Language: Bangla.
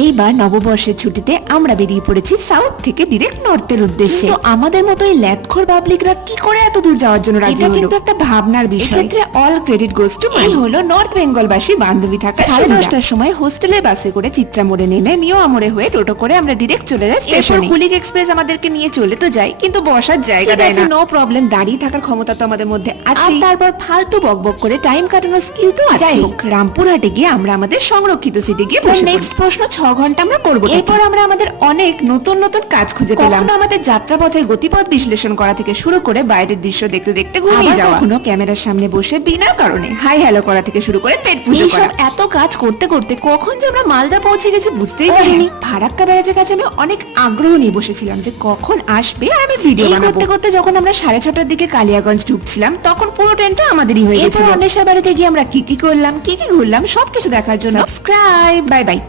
এইবার নববর্ষের ছুটিতে আমরা বেরিয়ে পড়েছি সাউথ থেকে ডিরেক্ট নর্থের উদ্দেশ্যে। তো আমাদের মতো এই ল্যাথখোর পাবলিকরা কি করে এত দূর যাওয়ার জন্য রাজি হলো? এটা কিন্তু একটা ভাবনার বিষয়। এক্ষেত্রে all credit goes to my. হলো নর্থ বেঙ্গলবাসী বান্ধবী থাকা 10:30টার সময় হোস্টেলের বাসে করে চিত্রা মোড়ে নেমে মিও আমরে হয়ে টোটো করে আমরা ডিরেক্ট চলে যাই স্টেশনে। কুলিক এক্সপ্রেস আমাদেরকে নিয়ে চলে তো যায়, কিন্তু বসার জায়গা দেয় না। নো প্রবলেম, দাঁড়িয়ে থাকার ক্ষমতা তো আমাদের মধ্যে আছে। তারপর ফালতু বকবক করে টাইম কাটানোর স্কিল তো আছে। যাই হোক, রামপুরহাটে গিয়ে আমরা আমাদের সংরক্ষিত সিটে গিয়ে বসে। নেক্সট প্রশ্ন, 6 ঘন্টা আমরা করব। এরপর আমরা আমাদের অনেক নতুন নতুন কাজ খুঁজে পেলাম। আমাদের যাত্রাপথের গতিপথ বিশ্লেষণ করা থেকে শুরু করে বাইরের দৃশ্য দেখতে দেখতে ঘুমিয়ে যাওয়া, কখনো ক্যামেরার সামনে বসে বিনা কারণে হাই হ্যালো করা থেকে শুরু করে পেট পুজো করা। এত কাজ করতে করতে কখন যে আমরা মালদা পৌঁছে গেছি বুঝতেই পারিনি। ফারাক্কা ব্যারাজের কাছে আমি অনেক আগ্রহ নিয়ে বসেছিলাম যে কখন আসবে আর আমি ভিডিও বানাবো। করতে করতে যখন আমরা 6:30টার দিকে কালিয়াগঞ্জ ঢুকছিলাম তখন পুরো ট্রেনটা আমাদেরই হয়ে গেছিল। অন্বেষা বাড়িতে গিয়ে আমরা কি কি করলাম, কি কি ঘুরলাম সবকিছু দেখার জন্য সাবস্ক্রাইব। Bye bye.